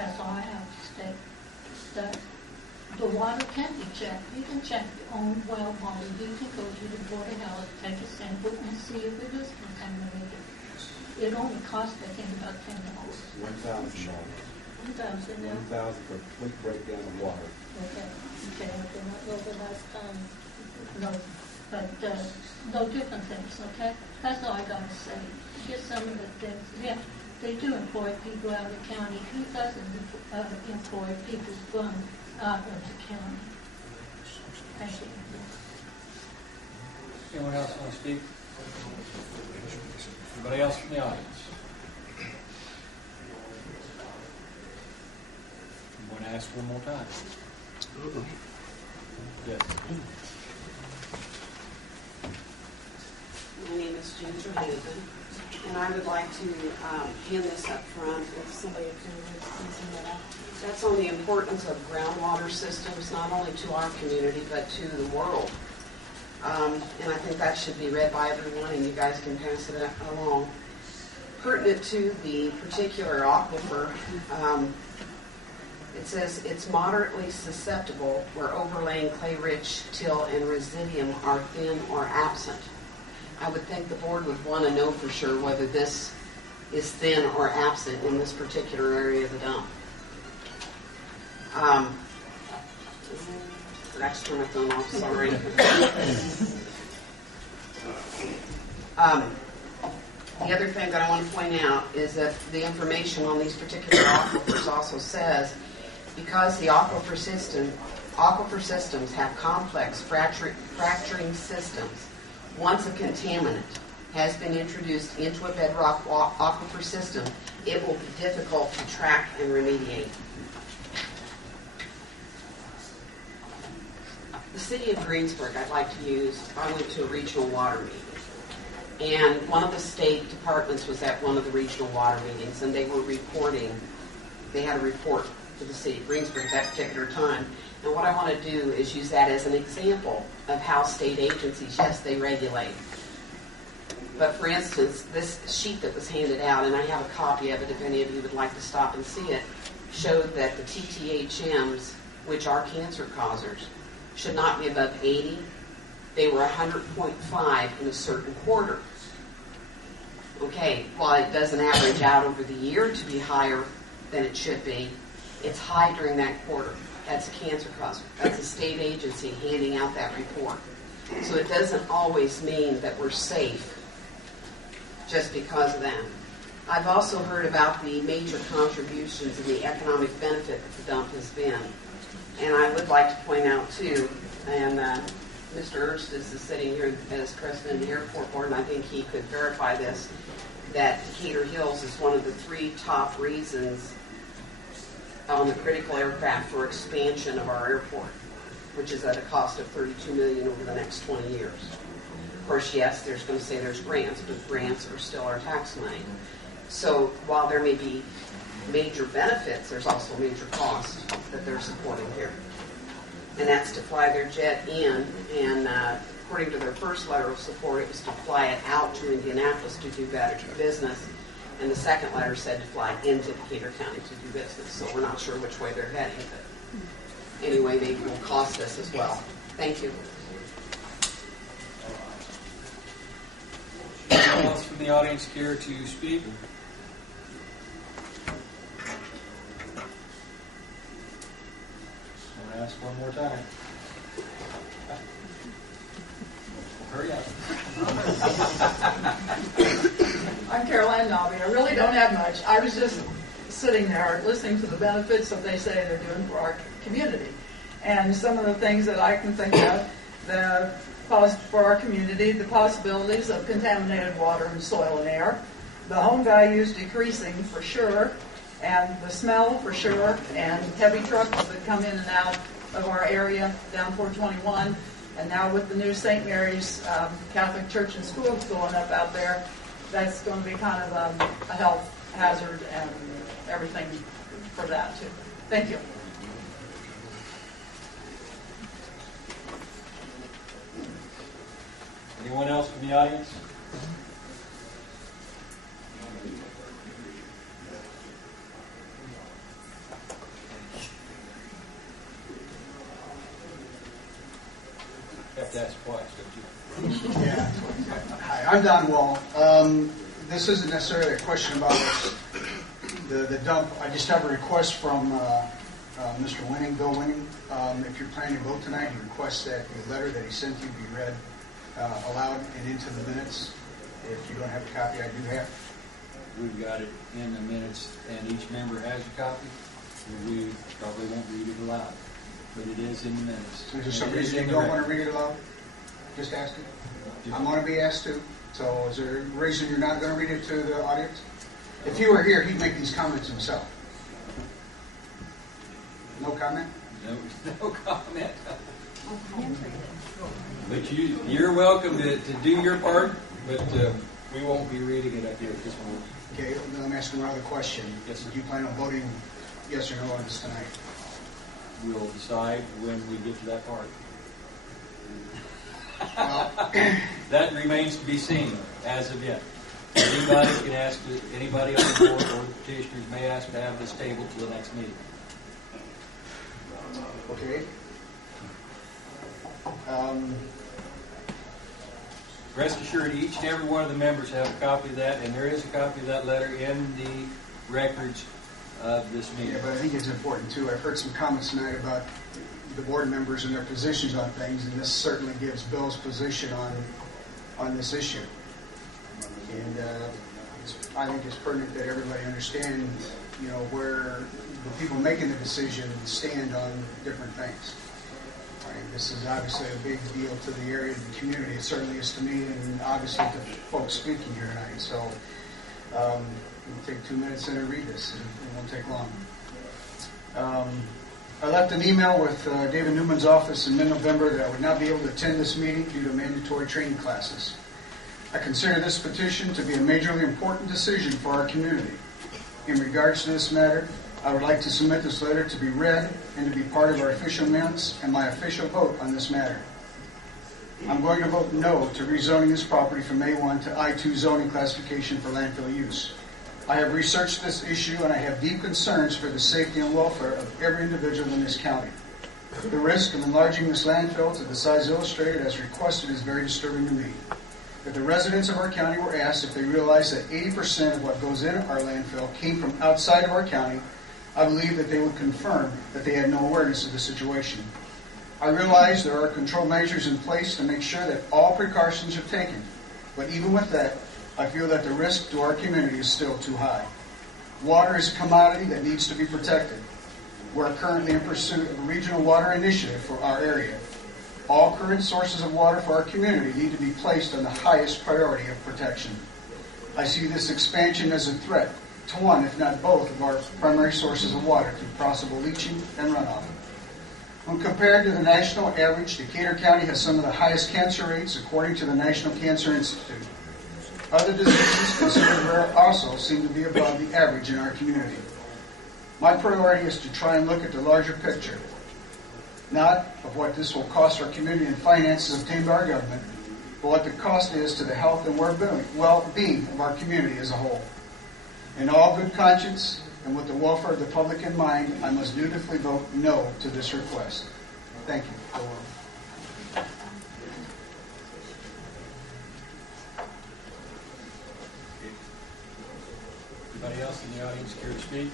That's all I have to state. That the water can be checked. You can check your own well water. You can go to the Board of Health, take a sample, and see if it is contaminated. It only costs, I think, about $10. $1,000. $1,000 for a complete breakdown of water. Okay, I did not know the last time. No, but no different things, okay? That's all I got to say. Get some of the things. Yeah, they do employ people out of the county. Who doesn't employ people from out of the county? Thank you. Anyone else want to speak? Anybody else from the audience? I'm going to ask one more time. Yes. My name is Ginger Hansen, and I would like to hand this up front if somebody can send that out. That's on the importance of groundwater systems, not only to our community, but to the world. And I think that should be read by everyone, and you guys can pass it along. Pertinent to the particular aquifer, it says it's moderately susceptible where overlaying clay-rich till and residuum are thin or absent. I would think the board would want to know for sure whether this is thin or absent in this particular area of the dump. Forgot to turn my phone off, sorry. The other thing that I want to point out is that the information on these particular aquifers also says because the aquifer systems have complex fracturing systems, once a contaminant has been introduced into a bedrock aquifer system, it will be difficult to track and remediate. The city of Greensburg, I'd like to use, I went to a regional water meeting, and one of the state departments was at one of the regional water meetings, and they were reporting, they had a report to the city of Greensburg at that particular time. And what I want to do is use that as an example of how state agencies, yes, they regulate. But for instance, this sheet that was handed out, and I have a copy of it if any of you would like to stop and see it, showed that the TTHMs, which are cancer causers, should not be above 80. They were 100.5 in a certain quarter. Okay, while it doesn't average out over the year to be higher than it should be, it's high during that quarter. That's a cancer causer. That's a state agency handing out that report. So it doesn't always mean that we're safe just because of that. I've also heard about the major contributions and the economic benefit that the dump has been. And I would like to point out, too, and Mr. Ernst is sitting here as president of the airport board, and I think he could verify this, that Decatur Hills is one of the 3 top reasons on the critical aircraft for expansion of our airport, which is at a cost of $32 million over the next 20 years. Of course, yes, there's going to say there's grants, but grants are still our tax money. So while there may be major benefits, there's also major costs that they're supporting here. And that's to fly their jet in, and according to their first letter of support, it was to fly it out to Indianapolis to do better business. And the second letter said to fly into Decatur County to do business. So we're not sure which way they're heading, but anyway, they will cost us as well. Thank you. Anyone else from the audience care to speak? I'm going to ask one more time. Hurry up. I'm Caroline Nobby. I really don't have much. I was just sitting there listening to the benefits that they say they're doing for our community. And some of the things that I can think of, for our community, the possibilities of contaminated water and soil and air, the home values decreasing for sure, and the smell for sure, and heavy trucks that come in and out of our area down 421. And now with the new St. Mary's Catholic Church and School going up out there, that's going to be kind of a health hazard and everything for that too. Thank you. Anyone else from the audience? have to ask twice, don't you? Yeah. Hi, I'm Don Wall. This isn't necessarily a question about the dump. I just have a request from Mr. Winning, Bill Winning. If you're planning to vote tonight, he requests that the letter that he sent you be read aloud and into the minutes. If you don't have a copy, I do have. We've got it in the minutes, and each member has a copy. We probably won't read it aloud, but it is in the minutes. So is there some And it is reason in you the don't record. want to read it aloud? Just ask it. I'm going to be asked to. So is there a reason you're not going to read it to the audience? If he were here, he'd make these comments himself. No comment? No comment. But you're welcome to do your part, but we won't be reading it up here at this moment. Okay, let me ask you one other question. Yes, sir. Do you plan on voting yes or no on this tonight? We'll decide when we get to that part. Well, That remains to be seen as of yet. Anybody can ask, anybody on the board or the petitioners may ask to have this tabled to the next meeting. okay. Rest assured, each and every one of the members have a copy of that, and there is a copy of that letter in the records of this meeting. Yeah, but I think it's important too. I've heard some comments tonight about the board members and their positions on things, and this certainly gives Bill's position on this issue. And I think it's pertinent that everybody understand, where the people making the decision stand on different things. I mean, this is obviously a big deal to the area and the community. It certainly is to me, and obviously to folks speaking here tonight. So we'll take 2 minutes and read this, and it won't take long. I left an email with David Newman's office in mid-November that I would not be able to attend this meeting due to mandatory training classes. I consider this petition to be a majorly important decision for our community. In regards to this matter, I would like to submit this letter to be read and to be part of our official minutes and my official vote on this matter. I'm going to vote no to rezoning this property from A1 to I2 zoning classification for landfill use. I have researched this issue and I have deep concerns for the safety and welfare of every individual in this county. The risk of enlarging this landfill to the size illustrated as requested is very disturbing to me. If the residents of our county were asked if they realize that 80% of what goes in our landfill came from outside of our county, I believe that they would confirm that they had no awareness of the situation. I realize there are control measures in place to make sure that all precautions are taken, but even with that, I feel that the risk to our community is still too high. Water is a commodity that needs to be protected. We're currently in pursuit of a regional water initiative for our area. All current sources of water for our community need to be placed on the highest priority of protection. I see this expansion as a threat to one, if not both, of our primary sources of water through possible leaching and runoff. When compared to the national average, Decatur County has some of the highest cancer rates according to the National Cancer Institute. Other diseases considered rare also seem to be above the average in our community. My priority is to try and look at the larger picture, not of what this will cost our community in finances obtained by our government, but what the cost is to the health and well-being of our community as a whole. In all good conscience and with the welfare of the public in mind, I must dutifully vote no to this request. Thank you. Anybody else in the audience care to speak?